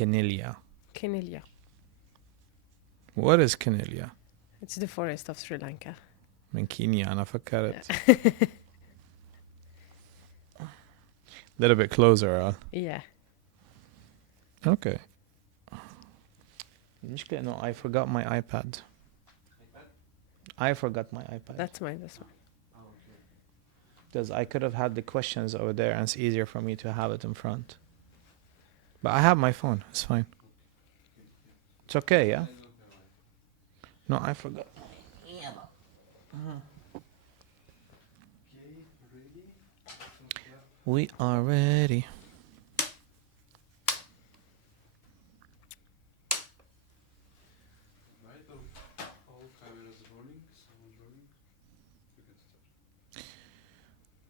Camellia. Camellia. What is Camellia? It's the forest of Sri Lanka. من كينيا أنا فكرت. Little bit closer. Yeah. Okay. المشكلة إنه I forgot my iPad. I forgot my iPad. That's mine. Because I could have had the questions over there and it's easier for me to have it in front. But I have my phone. It's fine. It's okay, yeah? No, I forgot. We are ready.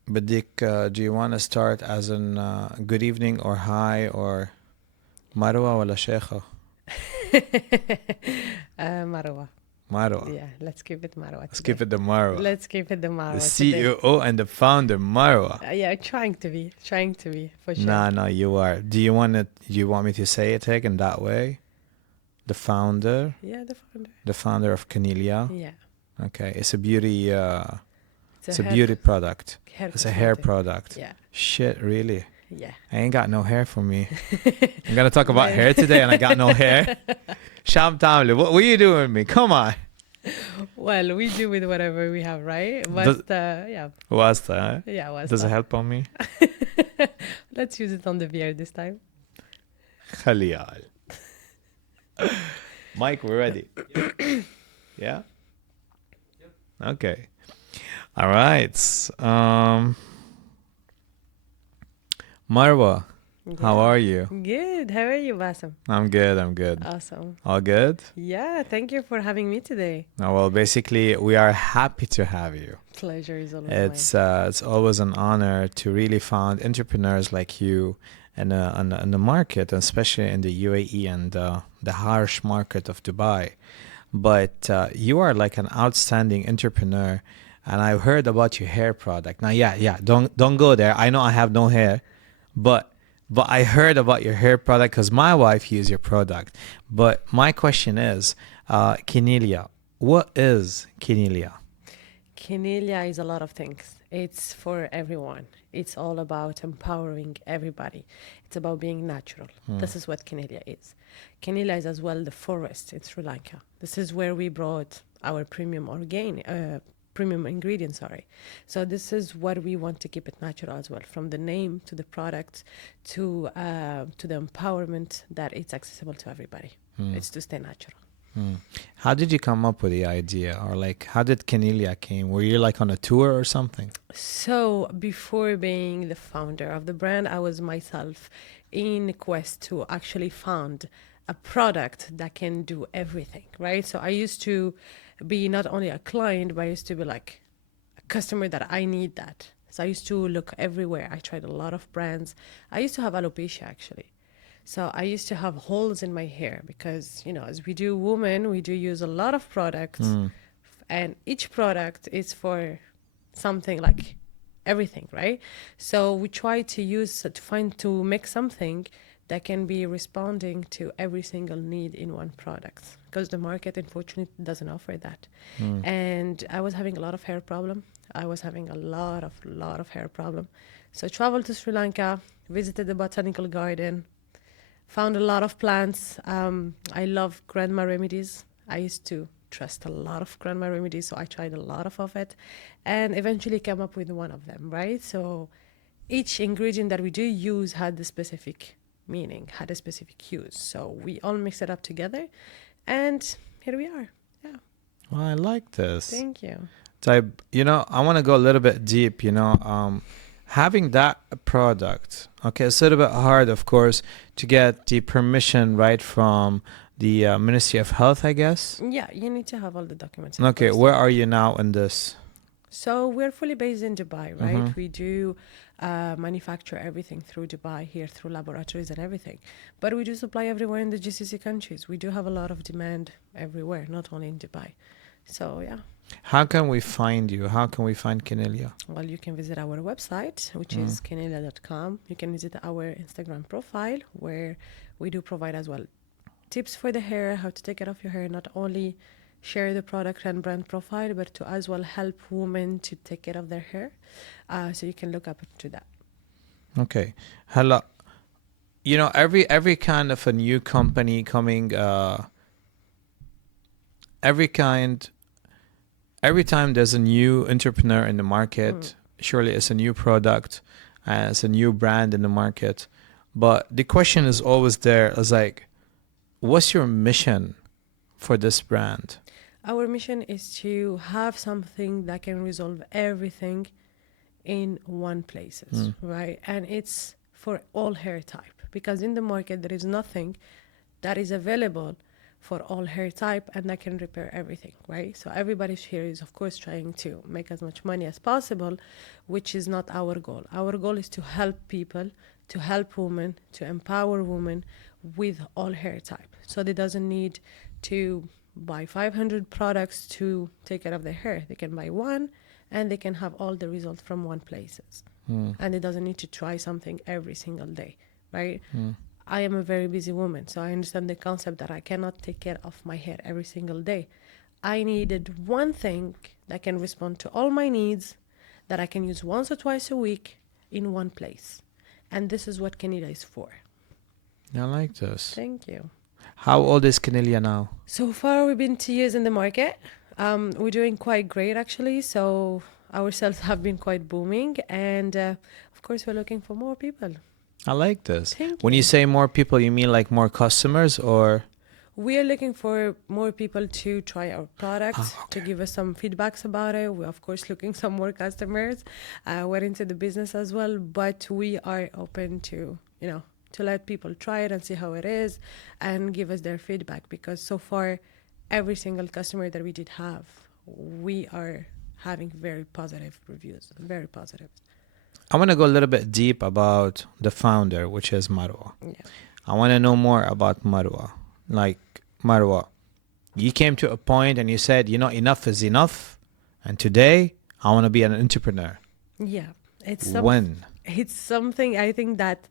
Badik, do you want to start as in good evening or hi or Marwa wala Sheikha? Marwa. Marwa. Yeah, let's keep it Marwa. Let's keep it the Marwa. Let's keep it the Marwa. The CEO and the founder, Marwa. Yeah, trying to be for sure. No, you are. Do you want me to say it again that way? The founder. Yeah, the founder. The founder of Camellia. Yeah. Okay, it's a beauty. It's a hair beauty product. It's a hair cosmetic. product. Yeah. Shit, really? Yeah. I ain't got no hair for me. I'm gonna talk about hair today, and I got no hair. Sham Tamli, what are you doing with me? Come on. Well, we do with whatever we have, right? But yeah. What's that? Yeah, what's Does that? it help on me? Let's use it on the beard this time. Khalial. Mike, we're ready. Yeah? Okay. All right. Marwa, how are you? Good. How are you, Bassam? I'm good. Awesome. All good? Yeah, thank you for having me today. Well, basically, we are happy to have you. Pleasure is always mine. It's always an honor to really find entrepreneurs like you in the market, especially in the UAE and the harsh market of Dubai. But you are like an outstanding entrepreneur, and I've heard about your hair product. Now, yeah, don't go there. I know I have no hair, but I heard about your hair product because my wife used your product. But my question is, Camellia, what is Camellia? Camellia is a lot of things. It's for everyone. It's all about empowering everybody. It's about being natural. This is what Camellia is. Camellia is as well the forest in Sri Lanka. This is where we brought our premium ingredients, So this is what we want to keep it natural as well, from the name to the product to the empowerment that it's accessible to everybody. It's to stay natural. How did you come up with the idea, or like how did Camellia came? Were you like on a tour or something? So before being the founder of the brand, I was myself in a quest to actually found a product that can do everything, right? So I used to be not only a client, but I used to be like a customer that I need that. So I used to look everywhere. I tried a lot of brands. I used to have alopecia actually. So I used to have holes in my hair because, as we do women, we do use a lot of products and each product is for something like everything, right? So we try to make something that can be responding to every single need in one product because the market unfortunately doesn't offer that. And I was having a lot of hair problem. I was having a lot of hair problem. So I traveled to Sri Lanka, visited the botanical garden, found a lot of plants. I love grandma remedies. I used to trust a lot of grandma remedies, so I tried a lot of it and eventually came up with one of them, right? So each ingredient that we do use had a specific meaning, had a specific use. So we all mix it up together and here we are. Yeah. Well, I like this. Thank you. So, I want to go a little bit deep, having that product, okay, it's a little bit hard, of course, to get the permission right from the Ministry of Health, I guess. Yeah, you need to have all the documents. Okay, where are you now in this? So we're fully based in Dubai, right? We do manufacture everything through Dubai here, through laboratories and everything. But we do supply everywhere in the GCC countries. We do have a lot of demand everywhere, not only in Dubai. So, yeah. How can we find you? How can we find Canelia? Well, you can visit our website, which Mm. is kenelia.com. You can visit our Instagram profile, where we do provide as well tips for the hair, how to take care of your hair, not only share the product and brand profile, but to as well help women to take care of their hair. So you can look up to that. Okay. Hello. You know, every kind of a new company coming, every kind, every time there's a new entrepreneur in the market, surely it's a new product, it's a new brand in the market. But the question is always there, is like, what's your mission for this brand? Our mission is to have something that can resolve everything in one places, right? And it's for all hair type, because in the market there is nothing that is available for all hair type and that can repair everything, right? So everybody's here is of course trying to make as much money as possible, which is not our goal. Our goal is to help people, to help women, to empower women with all hair type. So they doesn't need to buy 500 products to take care of their hair. They can buy one and they can have all the results from one places. And it doesn't need to try something every single day, right? I am a very busy woman, so I understand the concept that I cannot take care of my hair every single day. I needed one thing that can respond to all my needs, that I can use once or twice a week in one place. And this is what Canada is for. I like this. Thank you. How old is Canelia now? So far, we've been 2 years in the market. We're doing quite great, actually. So our sales have been quite booming. And of course, we're looking for more people. I like this. Thank When you. you say more people, you mean like more customers or? We are looking for more people to try our product, to Okay. give us some feedbacks about it. We're, of course, looking some more customers. We're into the business as well, but we are open to, to let people try it and see how it is and give us their feedback, because so far, every single customer that we did have, we are having very positive reviews, very positive. I want to go a little bit deep about the founder, which is Marwa. Yeah. I want to know more about Marwa. Like, Marwa, you came to a point and you said, enough is enough. And today, I want to be an entrepreneur. Yeah. When? It's something I think that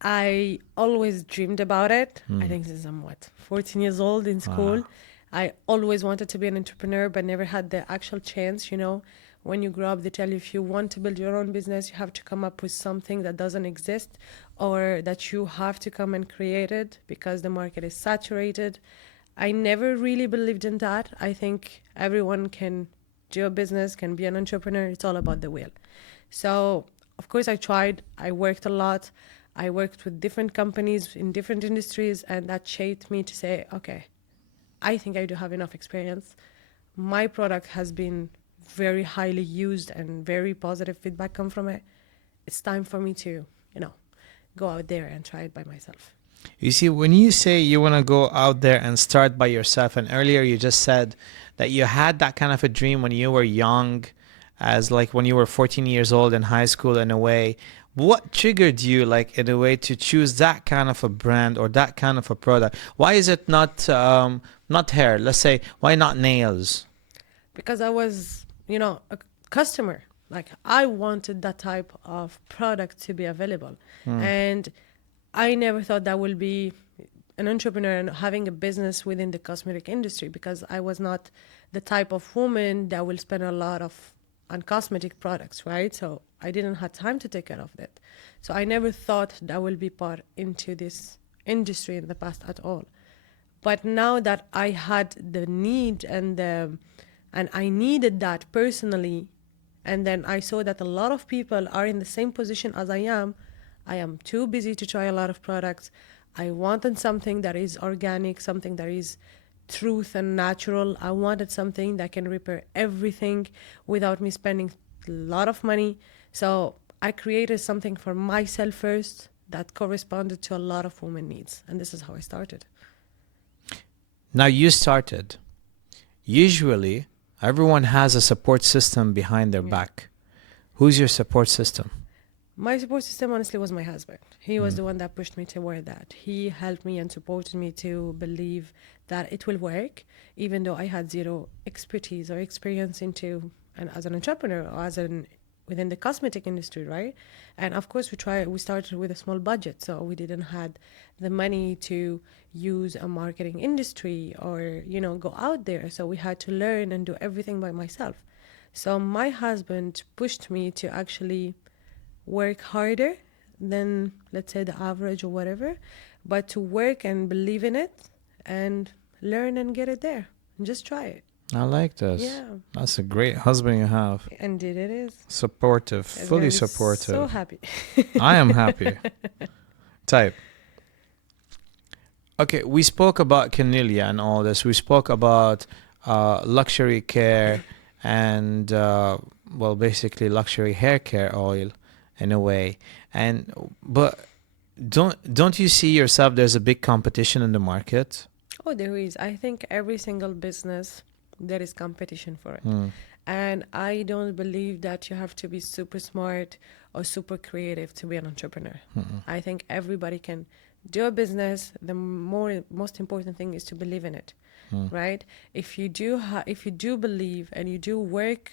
I always dreamed about it. I think since I'm 14 years old in school. I always wanted to be an entrepreneur, but never had the actual chance. When you grow up, they tell you if you want to build your own business, you have to come up with something that doesn't exist, or that you have to come and create it because the market is saturated. I never really believed in that. I think everyone can do a business, can be an entrepreneur. It's all about the will. So, of course, I tried. I worked a lot. I worked with different companies in different industries, and that shaped me to say, okay, I think I do have enough experience. My product has been very highly used and very positive feedback come from it. It's time for me to, go out there and try it by myself. You see, when you say you want to go out there and start by yourself, and earlier you just said that you had that kind of a dream when you were young, as like when you were 14 years old in high school in a way. What triggered you, like, in a way, to choose that kind of a brand or that kind of a product? Why is it not hair? Let's say, why not nails? Because I was, a customer. Like, I wanted that type of product to be available. And I never thought that would be an entrepreneur and having a business within the cosmetic industry, because I was not the type of woman that will spend a lot on cosmetic products, right? So I didn't have time to take care of it. So I never thought that will be part into this industry in the past at all. But now that I had the need and I needed that personally, and then I saw that a lot of people are in the same position as I am too busy to try a lot of products. I wanted something that is organic, something that is truth and natural. I wanted something that can repair everything without me spending a lot of money. So I created something for myself first that corresponded to a lot of women needs. And this is how I started. Now you started. Usually, everyone has a support system behind their back. Who's your support system? My support system, honestly, was my husband. He was the one that pushed me toward that. He helped me and supported me to believe that it will work, even though I had zero expertise or experience into and as an entrepreneur or as an within the cosmetic industry, right? And of course, we started with a small budget, so we didn't had the money to use a marketing industry or go out there. So we had to learn and do everything by myself. So my husband pushed me to actually work harder than, let's say, the average or whatever, but to work and believe in it and learn and get it there and just try it. I like this. Yeah. That's a great husband you have. Indeed it is. Supportive, It's gonna fully be so supportive. happy. I am happy. Type. Okay, we spoke about Canelia and all this. We spoke about luxury care and, well, basically luxury hair care oil in a way. And but don't you see yourself there's a big competition in the market? Oh, there is. I think every single business there is competition for it. Hmm. And I don't believe that you have to be super smart or super creative to be an entrepreneur. Mm-mm. I think everybody can do a business. The most important thing is to believe in it, Hmm. right? If you do believe and you do work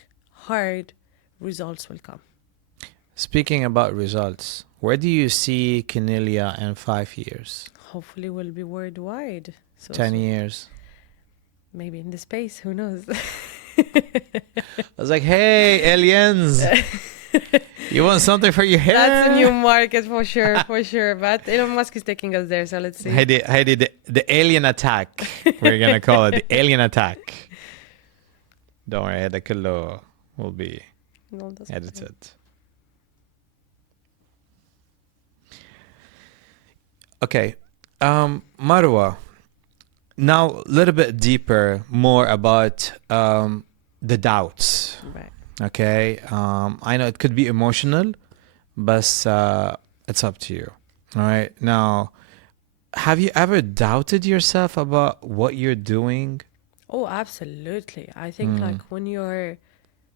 hard, results will come. Speaking about results, where do you see Canelia in 5 years, Hopefully, we'll be worldwide. So 10 years? maybe in the space. Who knows? I was like, hey, aliens, you want something for your hair? That's a new market for sure, for sure. But Elon Musk is taking us there, so let's see. Heidi, the alien attack. We're gonna call it the alien attack. Don't worry, هذا كله will be No, that's edited. Okay, Marwa. Now a little bit deeper, more about the doubts. right. Okay, I know it could be emotional, but it's up to you. All right. Now, have you ever doubted yourself about what you're doing? Oh, absolutely. I think like when you're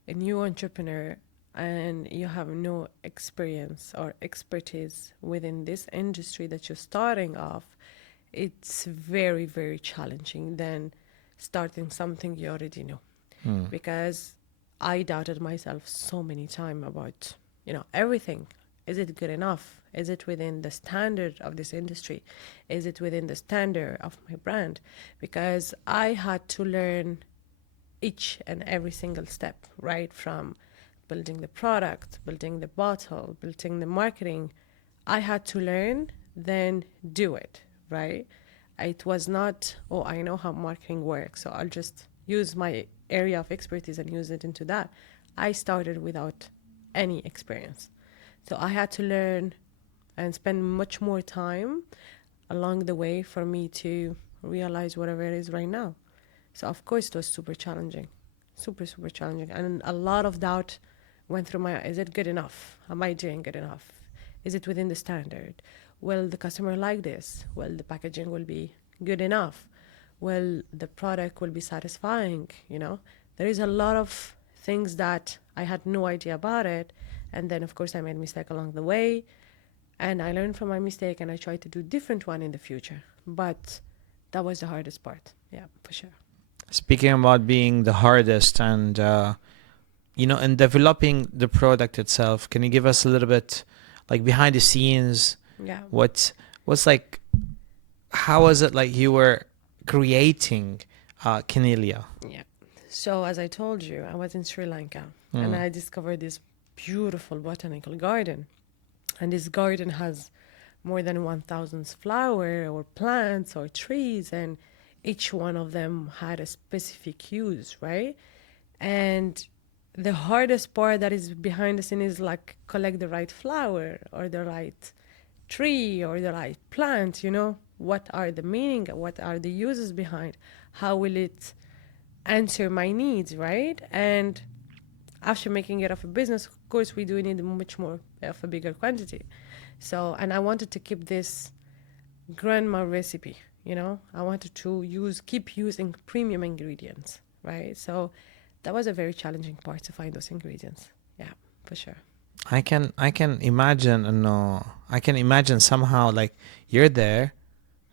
a new entrepreneur and you have no experience or expertise within this industry that you're starting off, it's very, very challenging than starting something you already know. Because I doubted myself so many times about, everything. Is it good enough? Is it within the standard of this industry? Is it within the standard of my brand? Because I had to learn each and every single step, right? From building the product, building the bottle, building the marketing. I had to learn, then do it, right? It was not, oh, I know how marketing works, so I'll just use my area of expertise and use it into that. I started without any experience. So I had to learn and spend much more time along the way for me to realize whatever it is right now. So of course it was super challenging, super, super challenging. And a lot of doubt went through my, is it good enough? Am I doing good enough? Is it within the standard? Will the customer like this? Will the packaging will be good enough? Will the product will be satisfying? There is a lot of things that I had no idea about it. And then of course I made mistake along the way and I learned from my mistake and I tried to do different one in the future. But that was the hardest part. Yeah, for sure. Speaking about being the hardest and, in developing the product itself, can you give us a little bit like behind the scenes? Yeah. What's like, how was it like you were creating Canelia? Yeah. So as I told you, I was in Sri Lanka and I discovered this beautiful botanical garden. And this garden has more than 1,000 flowers or plants or trees, and each one of them had a specific use, right? And the hardest part that is behind the scene is like collect the right flower or the right tree or the right plant, what are the meaning, what are the uses behind, how will it answer my needs, right? And after making it of a business, of course, we do need much more of a bigger quantity. So, and I wanted to keep this grandma recipe, I wanted to keep using premium ingredients, right? So that was a very challenging part to find those ingredients. Yeah, for sure. I can imagine, I can imagine somehow like you're there,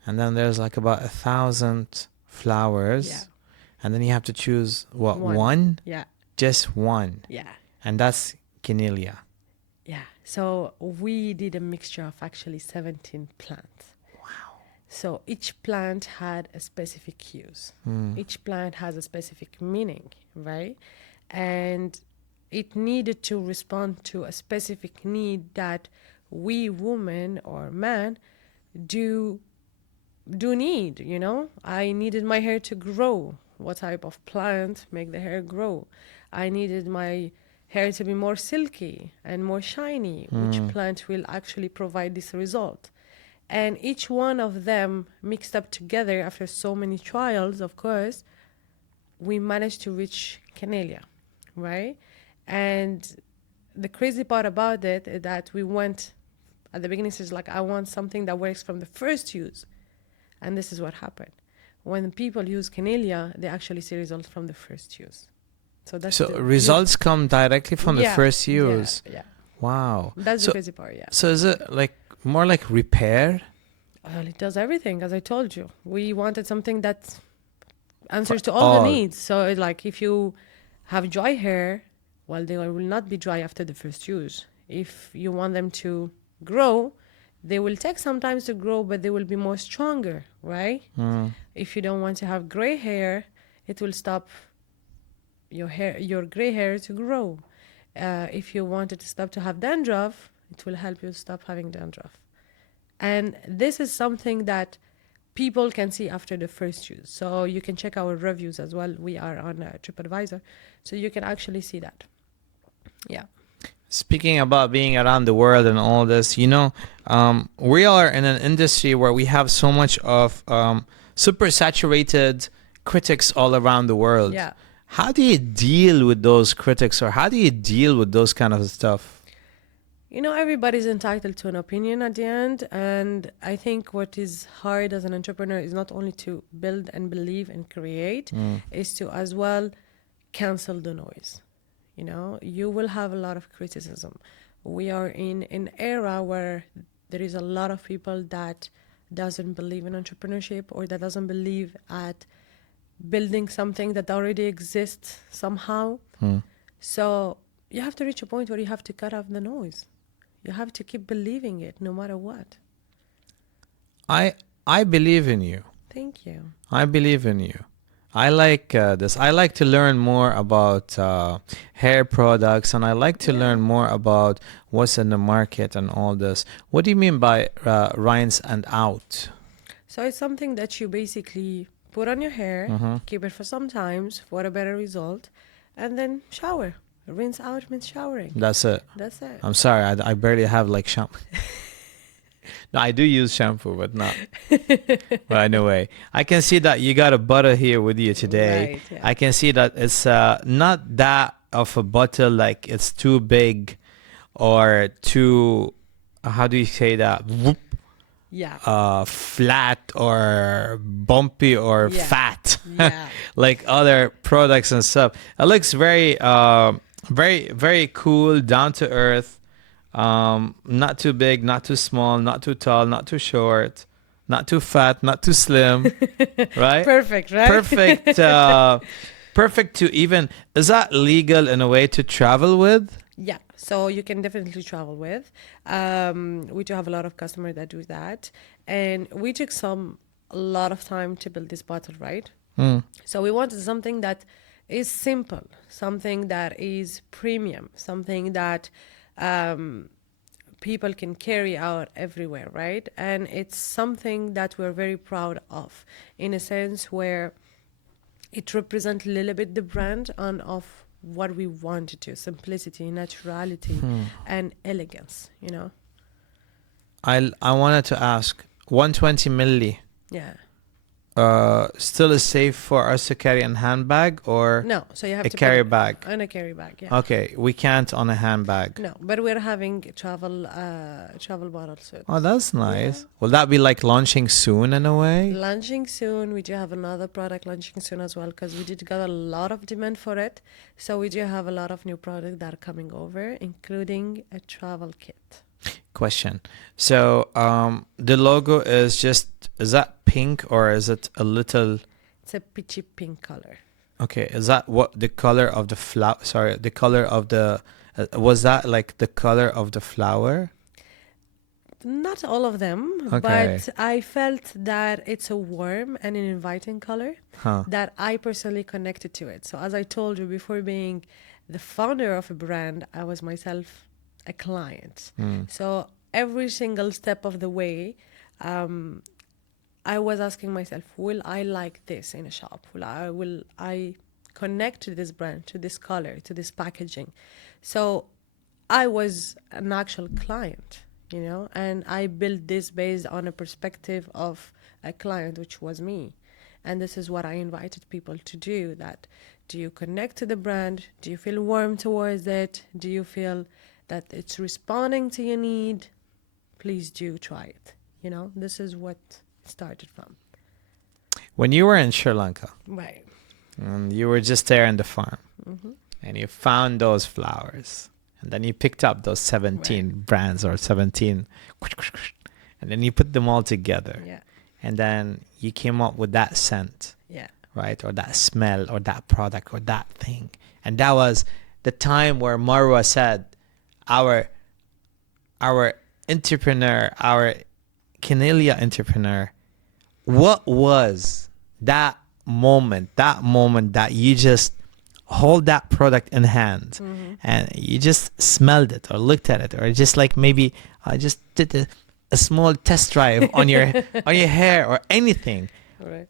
and then there's like about 1,000 Yeah. flowers, and then you have to choose what, One. one, Yeah. just one, Yeah. and that's Kinelia. Yeah. So we did a mixture of actually 17 plants. So each plant had a specific use. Each plant has a specific meaning, right? And it needed to respond to a specific need that we women or men do need, you know? I needed my hair to grow. What type of plant make the hair grow? I needed my hair to be more silky and more shiny. Which plant will actually provide this result? And each one of them mixed up together after so many trials, of course, we managed to reach Canelia, right? And the crazy part about it is that we went at the beginning, it's like, I want something that works from the first use. And this is what happened. When people use Canelia, they actually see results from the first use. So that's So the results come directly from the yeah, first yeah, use. yeah. Wow. That's the So crazy part, yeah. so is it like more like repair? Well, it does everything, as I told you. We wanted something that answers to For all the all. needs. So, like, if you have dry hair, well, they will not be dry after the first use. If you want them to grow, they will take some time to grow, but they will be more stronger, right? If you don't want to have gray hair, it will stop your gray hair to grow. If you wanted to stop to have dandruff, it will help you stop having dandruff. And this is something that people can see after the first use. So you can check our reviews as well. We are on TripAdvisor. So you can actually see that. Yeah. Speaking about being around the world and all this, we are in an industry where we have so much of super saturated critics all around the world. Yeah. How do you deal with those critics, or how do you deal with those kind of stuff? You know, everybody's entitled to an opinion at the end. And I think what is hard as an entrepreneur is not only to build and believe and create, is to as well cancel the noise. You know, you will have a lot of criticism. We are in an era where there is a lot of people that doesn't believe in entrepreneurship, or that doesn't believe at building something that already exists somehow. So you have to reach a point where you have to cut off the noise. You have to keep believing it no matter what. I believe in you. Thank you. I believe in you. I like this. I like to learn more about hair products, and I like to learn more about what's in the market and all this. What do you mean by rinse and out? So it's something that you basically put on your hair, keep it for some times for a better result, and then shower. Rinse out means showering. That's it. That's it. I'm sorry, I barely have like shampoo. No, I do use shampoo, but not. But anyway, I can see that you got a butter here with you today. Right, yeah. I can see that it's not that of a bottle, like it's too big or too, how do you say that? Whoop, Yeah. flat or bumpy or Yeah. fat, Yeah. like other products and stuff. It looks very, very, very cool, down to earth. Not too big, not too small, not too tall, not too short, not too fat, not too slim, right? Perfect, right? Perfect. Perfect to even. Is that legal in a way to travel with? Yeah, so you can definitely travel with. We do have a lot of customers that do that, and we took a lot of time to build this bottle, right? So we wanted something that is simple, something that is premium, something that people can carry out everywhere, right? And it's something that we're very proud of, in a sense where it represents a little bit the brand and of what we want to do: simplicity, naturality, and elegance, you know? I wanted to ask 120 milli. Yeah. still is safe for us to carry in handbag or No, so you have a to put carry it bag? on a carry bag. Yeah. Okay, we can't on a handbag. No, but we're having travel bottle Oh, suits. that's Yeah. nice. Will that be like launching soon in a way? Launching soon. We do have another product launching soon as well because we did get a lot of demand for it. So we do have a lot of new products that are coming over, including a travel kit. Question. So, the logo is that pink or is it a little, It's a peachy pink color. okay, is that what the color of the flower, sorry, the color of the, was that like the color of the flower? Not all of them, Okay. but I felt that it's a warm and an inviting color Huh. that I personally connected to it. So, as I told you before, being the founder of a brand, I was myself a client. Mm. So, every single step of the way, um, I was asking myself, will I like this in a shop? Will I connect to this brand, to this color, to this packaging? So I was an actual client, and I built this based on a perspective of a client, which was me. And this is what I invited people to do. That do you connect to the brand? Do you feel warm towards it? Do you feel that it's responding to your need? Please do try it. This is what it started from. When you were in Sri Lanka Right. and you were just there in the farm Hmm. and you found those flowers and then you picked up those 17 Right. brands or 17 and then you put them all together Yeah. and then you came up with that scent, Yeah. right? Or that smell or that product or that thing. And that was the time where Marwa said, our entrepreneur, our Canelia entrepreneur, what was that moment that you just hold that product in hand Hmm. and you just smelled it or looked at it or just like maybe I just did a small test drive on your on your hair or anything. Right.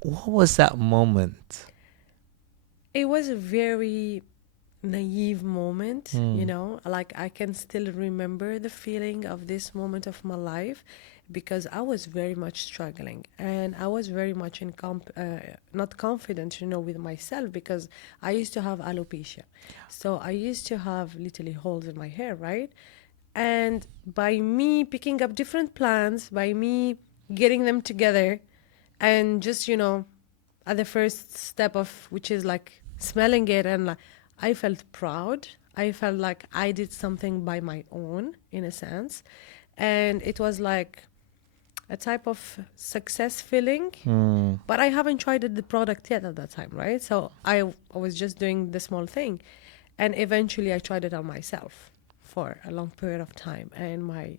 What was that moment? It was a very naive moment, Hmm. like I can still remember the feeling of this moment of my life because I was very much struggling and I was very much not confident, with myself because I used to have alopecia. So I used to have literally holes in my hair, right? And by me picking up different plants, by me getting them together, and just, at the first step of which is like smelling it, and like, I felt proud. I felt like I did something by my own, in a sense. And it was like a type of success feeling. Hmm. But I haven't tried the product yet at that time, right? So I was just doing the small thing. And eventually I tried it on myself for a long period of time. And my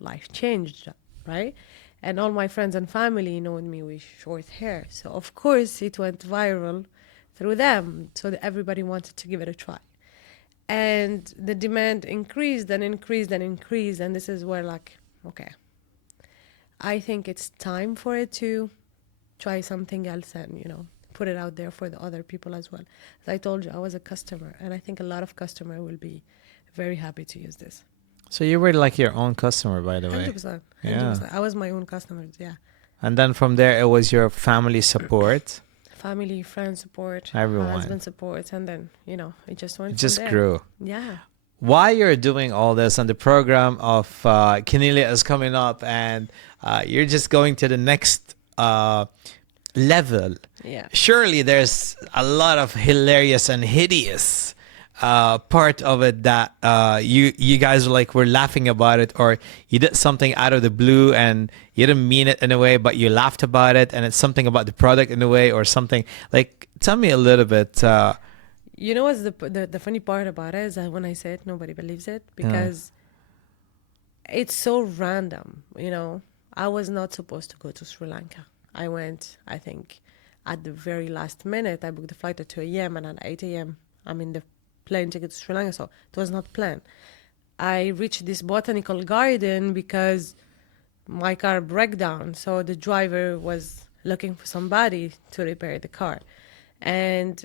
life changed, right? And all my friends and family knowing me with short hair. So of course it went viral through them. So that everybody wanted to give it a try. And the demand increased and increased and increased. And this is where like, okay, I think it's time for it to try something else and, put it out there for the other people as well. As I told you, I was a customer and I think a lot of customer will be very happy to use this. So you were like your own customer, by the way. 100%. Yeah. 100%. I was my own customer, yeah. And then from there, it was your family support. Family, friend support, Everyone. husband support, and then, it just went It from just there. grew. Yeah. While you're doing all this and the program of Kinelia is coming up and you're just going to the next level, Yeah. surely there's a lot of hilarious and hideous part of it that you guys were laughing about it, or you did something out of the blue and you didn't mean it in a way but you laughed about it, and it's something about the product in a way or something. Like, tell me a little bit. You know what's the funny part about it is that when I say it, nobody believes it because it's so random, I was not supposed to go to Sri Lanka. I went, I think, at the very last minute. I booked the flight at 2 a.m. and at 8 a.m. I'm in the plane to get to Sri Lanka, so it was not planned. I reached this botanical garden because my car broke down, so the driver was looking for somebody to repair the car. And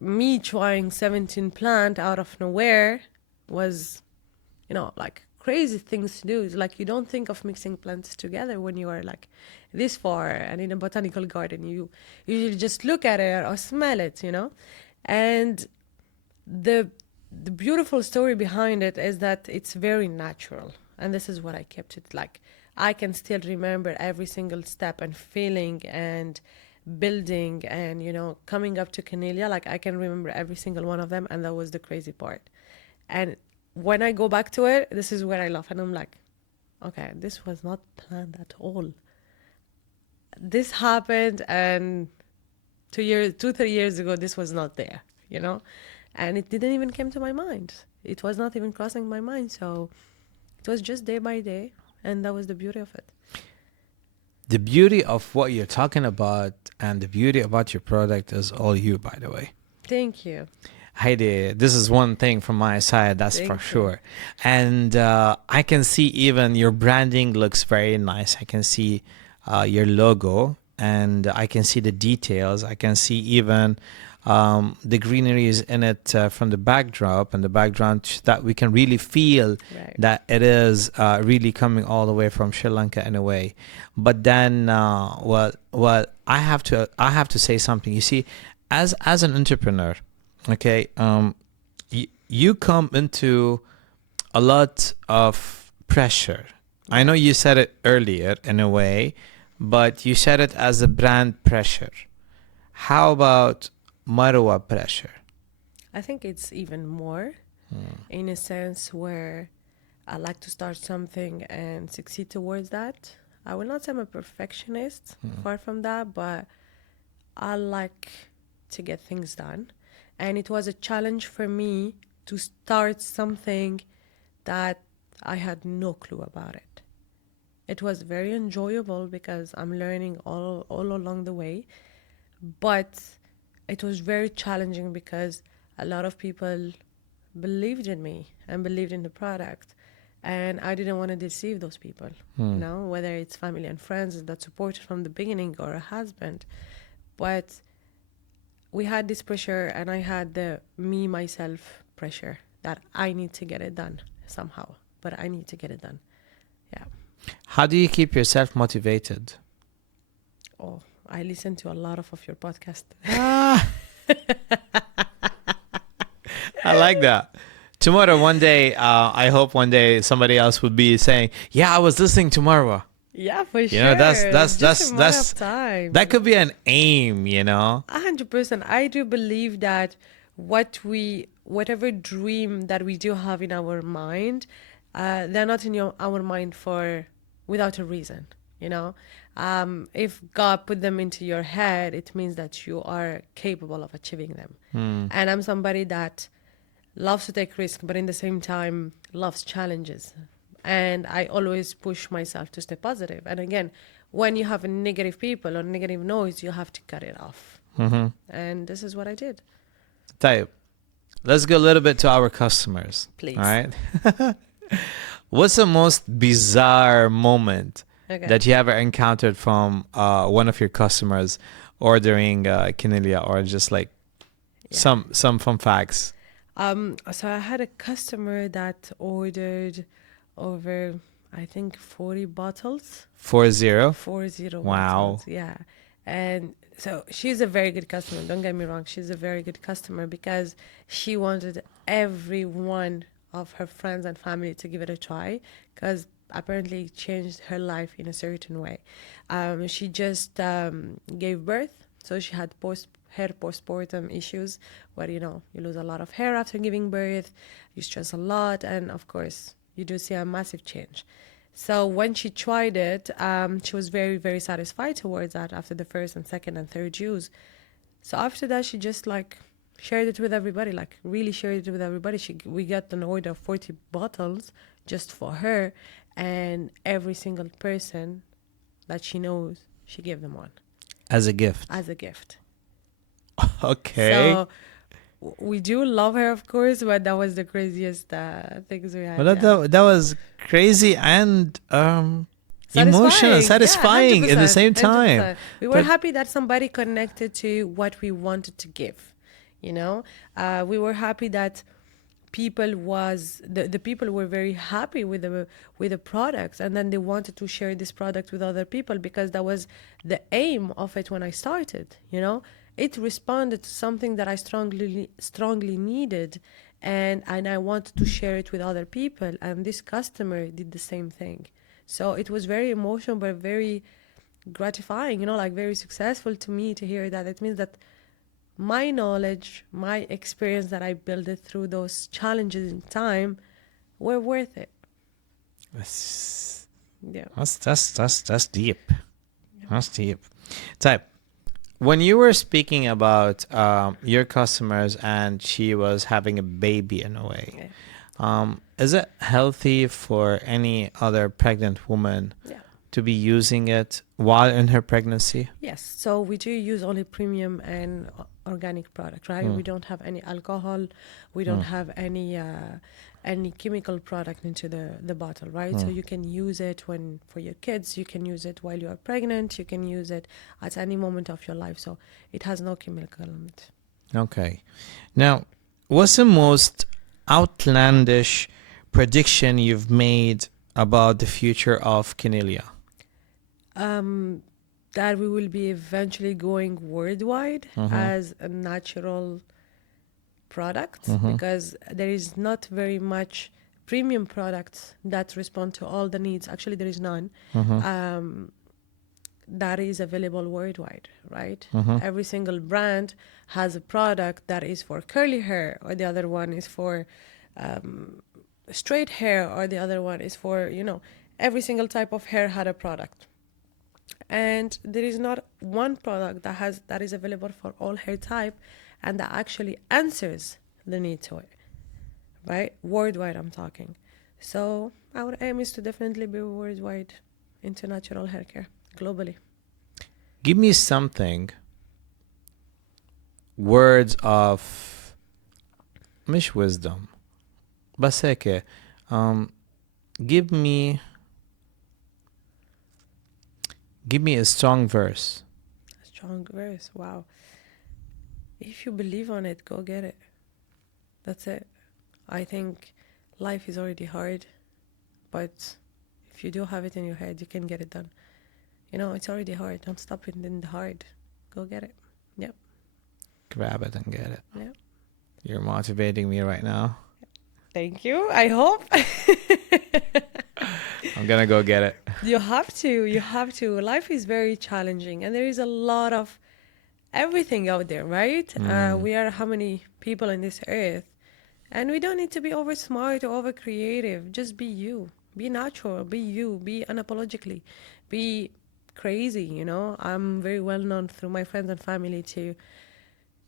me trying 17 plant out of nowhere was, like crazy things to do. It's like you don't think of mixing plants together when you are like this far and in a botanical garden. You usually just look at it or smell it, you know? And the the beautiful story behind it is that it's very natural. And this is what I kept it like. I can still remember every single step and feeling and building and, you know, coming up to Canelia. Like I can remember every single one of them. And that was the crazy part. And when I go back to it, this is where I laugh. And I'm like, okay, this was not planned at all. This happened. And 3 years ago, this was not there, you know? And it didn't even come to my mind. It was not even crossing my mind. So it was just day by day. And that was the beauty of it. The beauty of what you're talking about and the beauty about your product is all you, by the way. Thank you. Heidi, this is one thing from my side, that's Thank for you. sure. And I can see even your branding looks very nice. I can see your logo and I can see the details. I can see even the greeneries in it from the backdrop and the background that we can really feel Right. that it is really coming all the way from Sri Lanka in a way. But then, well, I have to say something. You see, as an entrepreneur, okay, you come into a lot of pressure. I know you said it earlier in a way, but you said it as a brand pressure. How about Marwa pressure? I think it's even more in a sense where I like to start something and succeed towards that. I will not say I'm a perfectionist, far from that, but I like to get things done. And it was a challenge for me to start something that I had no clue about it. It was very enjoyable because I'm learning all along the way, but it was very challenging because a lot of people believed in me and believed in the product. And I didn't want to deceive those people, you know, whether it's family and friends that supported from the beginning or a husband. But we had this pressure and I had the myself pressure that I need to get it done somehow, but I need to get it done. Yeah. How do you keep yourself motivated? Oh, I listen to a lot of your podcast. I like that. Tomorrow, one day, I hope one day somebody else would be saying, "Yeah, I was listening to Marwa." Yeah, for sure. You know, It's just a matter of time. that could be an aim. You know. 100%. I do believe that whatever dream that we do have in our mind, they're not in our mind without a reason. You know, if God put them into your head, it means that you are capable of achieving them. And I'm somebody that loves to take risks, but in the same time loves challenges. And I always push myself to stay positive. And again, when you have negative people or negative noise, you have to cut it off. And this is what I did. Type. Let's go a little bit to our customers. Please. All right. What's the most bizarre moment Okay. that you ever encountered from one of your customers ordering Canelia, or just like Yeah. some fun facts? So I had a customer that ordered over, I think, 40 bottles. 40. 40 Wow. bottles, yeah. And so she's a very good customer. Don't get me wrong. She's a very good customer because she wanted every one of her friends and family to give it a try because apparently it changed her life in a certain way. She just gave birth, so she had hair postpartum issues where, you know, you lose a lot of hair after giving birth, you stress a lot, and of course, you do see a massive change. So when she tried it, she was very, very satisfied towards that after the first and second and third use. So after that, she just like shared it with everybody, like really shared it with everybody. We got an order of 40 bottles just for her, and every single person that she knows, she gave them one As a gift. as a gift. Okay. So we do love her, of course, but that was the craziest things we had. Well, that was crazy and emotional, satisfying Yeah, at the 100%, same time. 100%. We were But- happy that somebody connected to what we wanted to give. You know, we were happy that the people were very happy with the products, and then they wanted to share this product with other people because that was the aim of it when I started, you know. It responded to something that I strongly needed, and I wanted to share it with other people, and this customer did the same thing. So it was very emotional but very gratifying, you know, like very successful to me to hear that. It means that my knowledge, my experience that I built it through those challenges in time were worth it. That's Yeah. that's deep. That's deep. Type. When you were speaking about your customers and she was having a baby in a way, Yeah. is it healthy for any other pregnant woman Yeah. to be using it while in her pregnancy? Yes. So we do use only premium and organic product, right? We don't have any alcohol. We don't have any chemical product into the bottle, right? So you can use it when for your kids. You can use it while you are pregnant. You can use it at any moment of your life. So it has no chemical in it. Okay. Now, what's the most outlandish prediction you've made about the future of Kinelia? That we will be eventually going worldwide as a natural product, because there is not very much premium products that respond to all the needs. Actually, there is none. That is available worldwide, right? Every single brand has a product that is for curly hair, or the other one is for straight hair, or the other one is for, you know, every single type of hair had a product. And there is not one product that is available for all hair type and that actually answers the need to it, right? Worldwide, I'm talking. So our aim is to definitely be worldwide into natural hair care globally. Give me something, words of مش wisdom بس هيك give me a strong verse. Strong verse, wow. If you believe on it, go get it. That's it. I think life is already hard, but if you do have it in your head, you can get it done. You know, it's already hard. Don't stop it in the hard. Go get it. Yep. Grab it and get it. Yep. You're motivating me right now. Thank you. I hope. I'm gonna go get it. You have to. You have to. Life is very challenging, and there is a lot of everything out there, right? We are how many people on this earth, and we don't need to be over smart or over creative. Just be you. Be natural. Be you. Be unapologetically. Be crazy. You know, I'm very well known through my friends and family to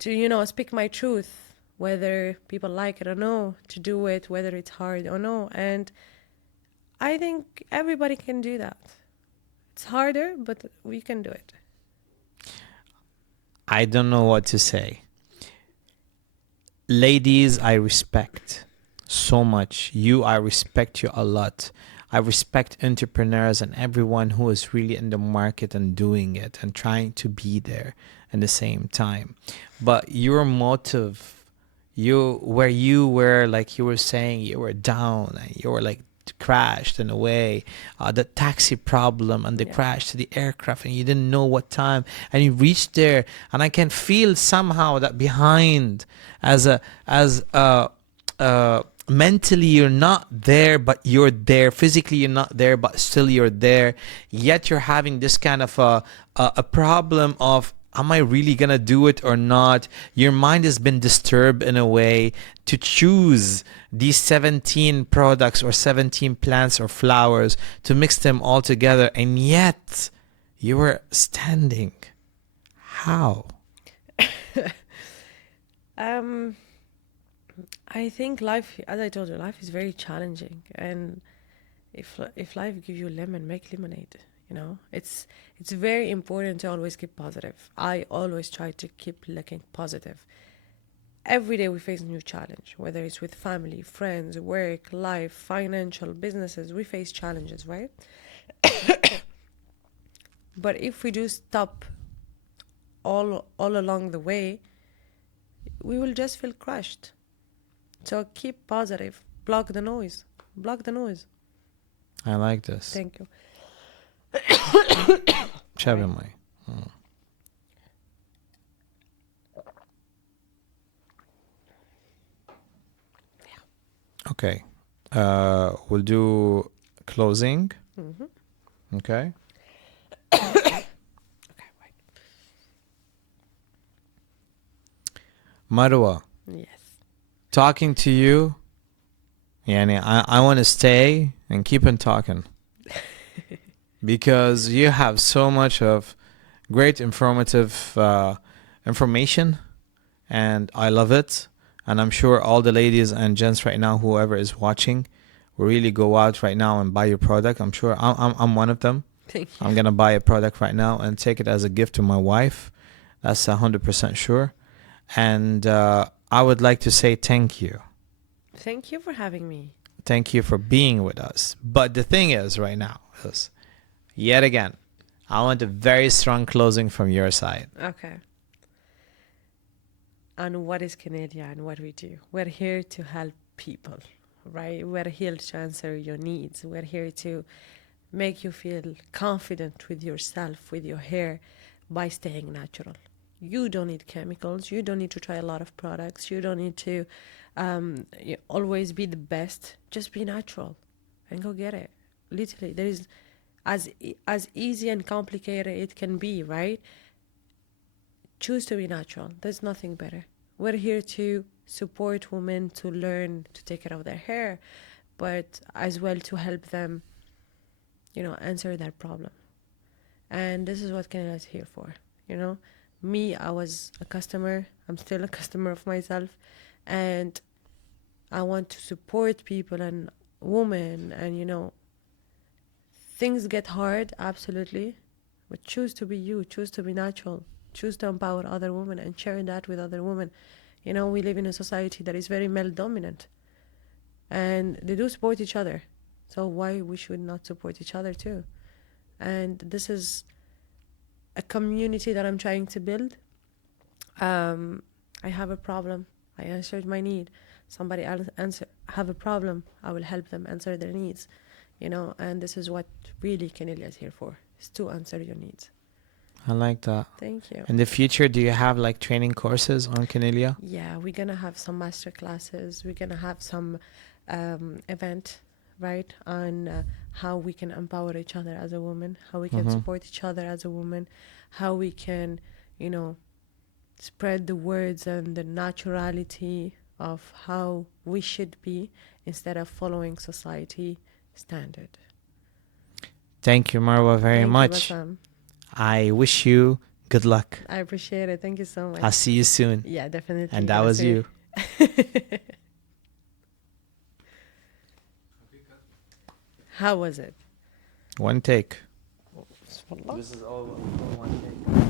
you know, speak my truth, whether people like it or no, to do it, whether it's hard or no. And I think everybody can do that. It's harder, but we can do it. I don't know what to say. Ladies, I respect so much. I respect you a lot. I respect entrepreneurs and everyone who is really in the market and doing it and trying to be there at the same time. But your motive, you were like you were saying, you were down and you were like crashed in a way, the taxi problem and the crash to the aircraft, and you didn't know what time, and you reached there, and I can feel somehow that behind, as mentally you're not there, but you're there. Physically you're not there, but still you're there. Yet you're having this kind of a problem of, am I really gonna do it or not? Your mind has been disturbed in a way to choose these 17 products or 17 plants or flowers to mix them all together, and yet you were standing. How? I think life, as I told you, life is very challenging, and if life gives you lemon, make lemonade. You know, it's very important to always keep positive. I always try to keep looking positive. Every day we face a new challenge, whether it's with family, friends, work, life, financial, businesses. We face challenges, right? But if we do stop all along the way, we will just feel crushed. So keep positive. Block the noise. Block the noise. I like this. Thank you. شبه Sorry. مي. Okay. We'll do closing. Mm-hmm. Okay. Okay, wait. Marwa, Yes. talking to you. Yani, I want to stay and keep on talking because you have so much of great informative information, and I love it. And I'm sure all the ladies and gents right now, whoever is watching, will really go out right now and buy your product. I'm sure I'm one of them. Thank you. I'm gonna buy a product right now and take it as a gift to my wife. That's 100% sure. And I would like to say thank you. Thank you for having me. Thank you for being with us. But the thing is, right now, is yet again, I want a very strong closing from your side. Okay. And what is Canada and what we do? We're here to help people, right? We're here to answer your needs. We're here to make you feel confident with yourself, with your hair, by staying natural. You don't need chemicals. You don't need to try a lot of products. You don't need to always be the best. Just be natural and go get it. Literally, there is as easy and complicated it can be, right? Choose to be natural. There's nothing better. We're here to support women to learn to take care of their hair, but as well to help them, answer their problem. And this is what Canada is here for. Me, I was a customer. I'm still a customer of myself, and I want to support people and women. And things get hard, absolutely, but choose to be you. Choose to be natural. Choose to empower other women and share that with other women. We live in a society that is very male dominant, and they do support each other. So why we should not support each other too? And this is a community that I'm trying to build. I have a problem. I answered my need. Somebody else have a problem. I will help them answer their needs. And this is what really Canelia is here for, is to answer your needs. I like that. Thank you. In the future, do you have like training courses on Canelia? Yeah, we're gonna have some master classes. We're gonna have some event, right, on how we can empower each other as a woman, how we can support each other as a woman, how we can, spread the words and the naturality of how we should be instead of following society standard. Thank you, Marwa, very Thank much. you, Bassam. I wish you good luck. I appreciate it. Thank you so much. I'll see you soon. Yeah, definitely. And that was you. How was it? One take. Wallah. This is all one take.